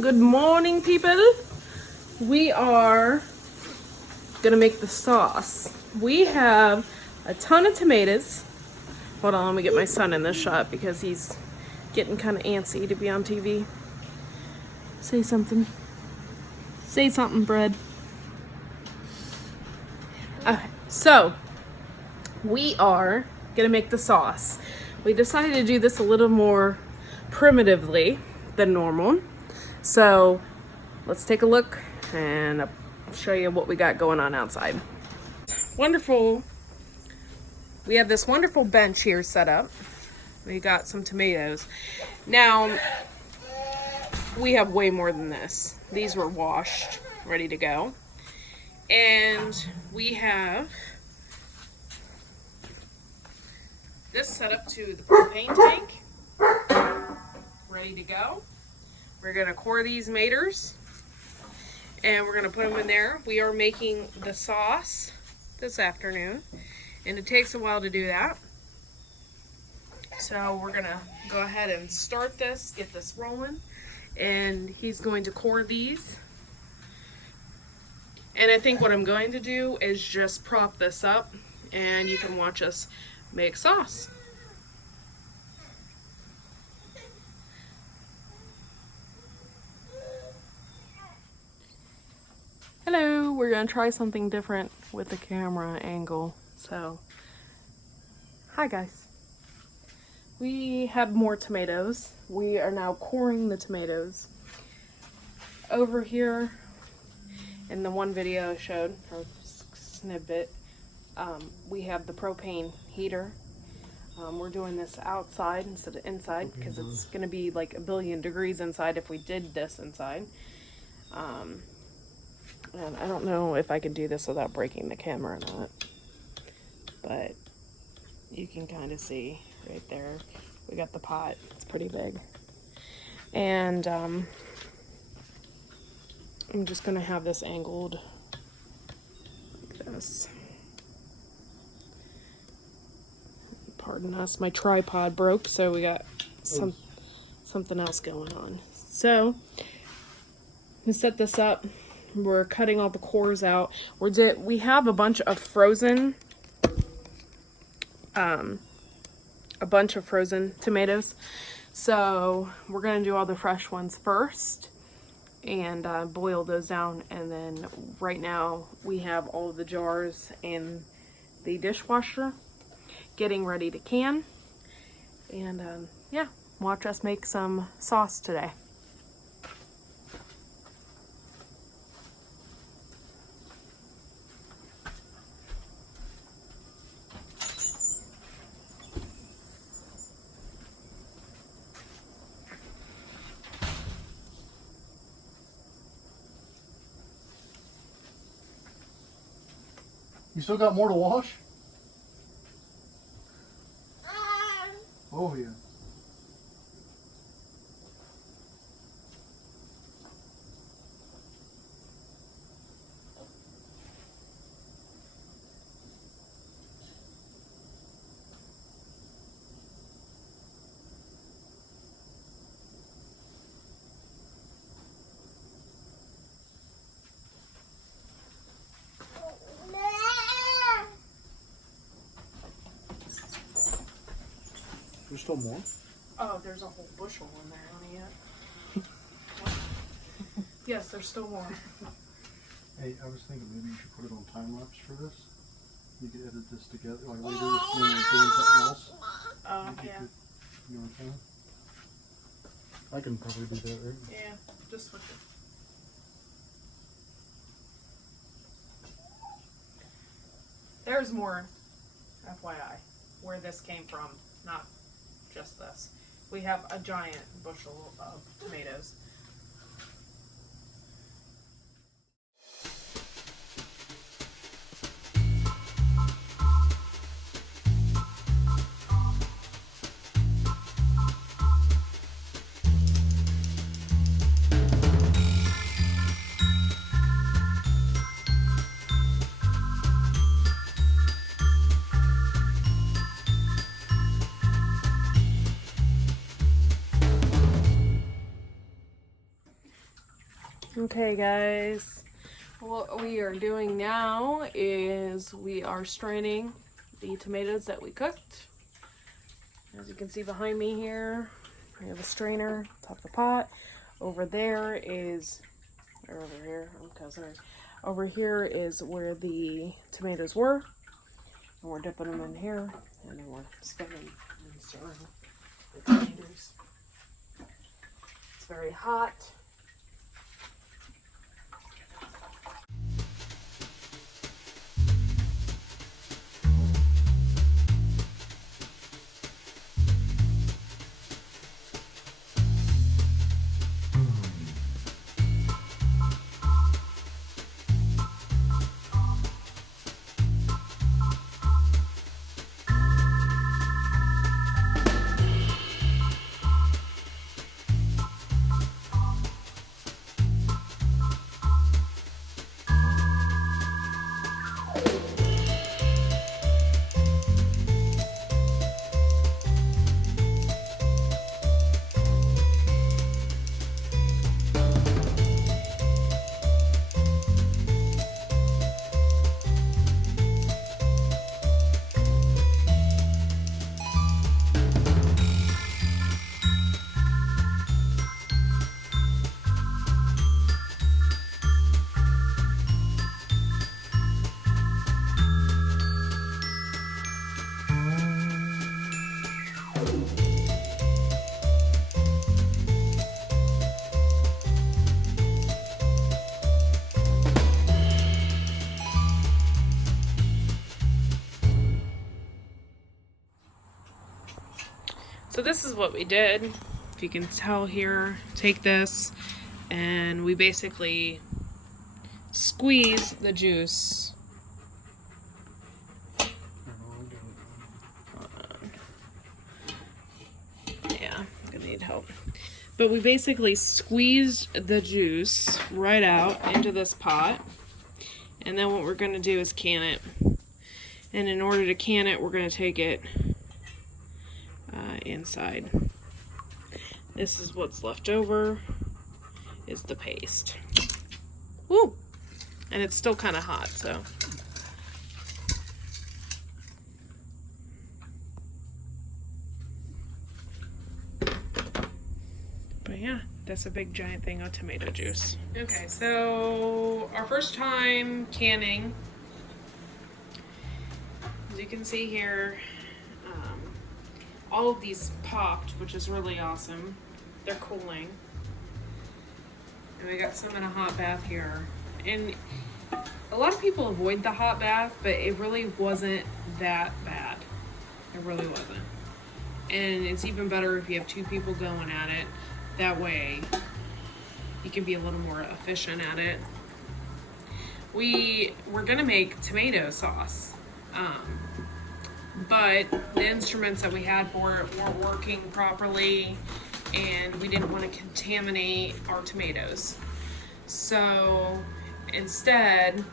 Good morning, people. We are gonna make the sauce. We have a ton of tomatoes. Hold on, let me get my son in this shot because he's getting kind of antsy to be on TV. Say something. Say something, Bread. So, we are gonna make the sauce. We decided to do this a little more primitively than normal. So, let's take a look and I'll show you what we got going on outside. Wonderful. We have this wonderful bench here set up. We got some tomatoes. Now, we have way more than this. These were washed, ready to go. And we have this set up to the propane tank, ready to go. We're gonna core these maters and we're gonna put them in there. We are making the sauce this afternoon and it takes a while to do that. So we're gonna go ahead and start this, get this rolling, and he's going to core these. And I think what I'm going to do is just prop this up and you can watch us make sauce. Hello, we're gonna try something different with the camera angle. So, hi guys. We have more tomatoes. We are now coring the tomatoes. Over here, in the one video I showed, or snippet, we have the propane heater. We're doing this outside instead of inside because it's going to be like 1 billion degrees inside if we did this inside. And I don't know if I could do this without breaking the camera or not. But you can kind of see right there. We got the pot. It's pretty big. And I'm just going to have this angled like this. Pardon us, my tripod broke, so we got something else going on. So, we set this up. We're cutting all the cores out. We have a bunch of frozen tomatoes. So, we're going to do all the fresh ones first and boil those down, and then right now we have all of the jars in the dishwasher getting ready to can. And yeah, watch us make some sauce today. You still got more to wash? Oh yeah. There's still more? Oh, there's a whole bushel in there, honey. Yes, there's still more. Hey, I was thinking maybe you should put it on time lapse for this. You could edit this together, like later when we're doing something else. Yeah. You know what I'm saying? I can probably do that, right? Yeah, just switch it. There's more, FYI, where this came from, not just this. We have a giant bushel of tomatoes. Okay guys, what we are doing now is we are straining the tomatoes that we cooked. As you can see behind me here, we have a strainer top of the pot. Over there is, or over here, okay, sorry. Over here is where the tomatoes were. And we're dipping them in here, and then we're spinning and stirring the tomatoes. It's very hot. So this is what we did. If you can tell here, take this and we basically squeeze the juice. Yeah, I'm gonna need help. But we basically squeezed the juice right out into this pot. And then what we're gonna do is can it. And in order to can it, we're gonna take it inside. This is what's left over, is the paste. Woo! And it's still kind of hot, so. But yeah, that's a big giant thing of tomato juice. Okay, so our first time canning, as you can see here, all of these popped, which is really awesome. They're cooling. And we got some in a hot bath here. And a lot of people avoid the hot bath, but it really wasn't that bad. It really wasn't. And it's even better if you have two people going at it. That way, you can be a little more efficient at it. We're gonna make tomato sauce. But the instruments that we had for it weren't working properly and we didn't want to contaminate our tomatoes. So instead,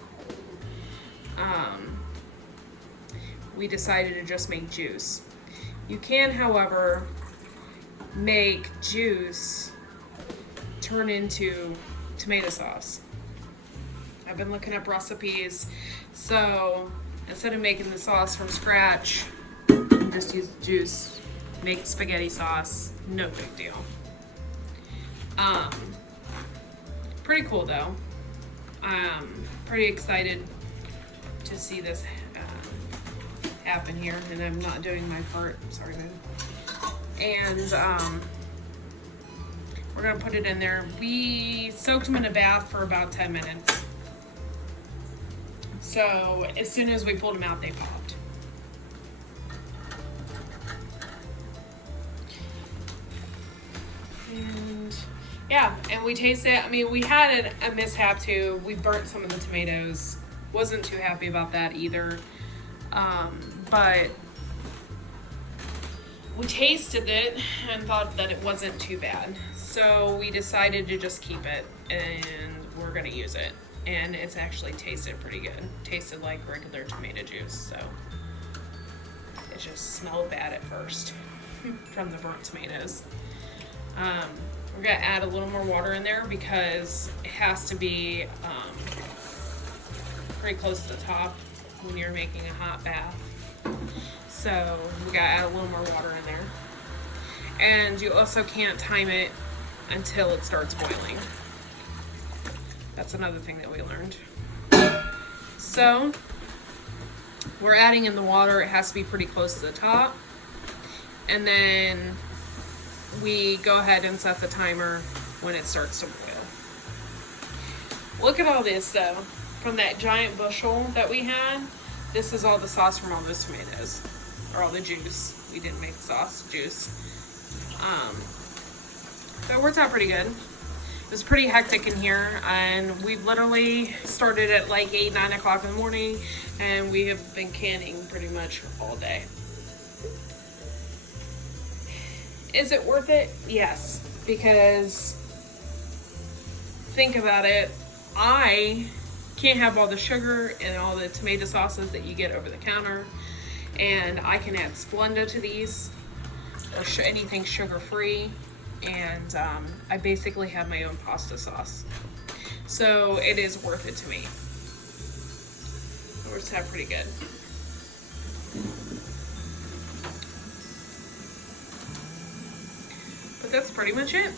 we decided to just make juice. You can, however, make juice turn into tomato sauce. I've been looking up recipes, so instead of making the sauce from scratch, just use juice, make spaghetti sauce, no big deal. Pretty cool though. Pretty excited to see this happen here, and I'm not doing my part, sorry babe. And we're gonna put it in there. We soaked them in a bath for about 10 minutes. So as soon as we pulled them out, they popped. And yeah, and we tasted it. I mean, we had a mishap too. We burnt some of the tomatoes. Wasn't too happy about that either. But we tasted it and thought that it wasn't too bad. So we decided to just keep it and we're gonna use it. And it's actually tasted pretty good. Tasted like regular tomato juice, so it just smelled bad at first from the burnt tomatoes. We're gonna add a little more water in there because it has to be pretty close to the top when you're making a hot bath. So we gotta add a little more water in there. And you also can't time it until it starts boiling. That's another thing that we learned. So we're adding in the water. It has to be pretty close to the top. And then we go ahead and set the timer when it starts to boil. Look at all this though. From that giant bushel that we had, this is all the sauce from all those tomatoes. Or all the juice. We didn't make the sauce, juice. So it worked out pretty good. It was pretty hectic in here, and we literally started at like 8, 9 o'clock in the morning, and we have been canning pretty much all day. Is it worth it? Yes, because think about it. I can't have all the sugar and all the tomato sauces that you get over the counter, and I can add Splenda to these, or anything sugar-free. And I basically have my own pasta sauce. So it is worth it to me. It works out pretty good. But that's pretty much it.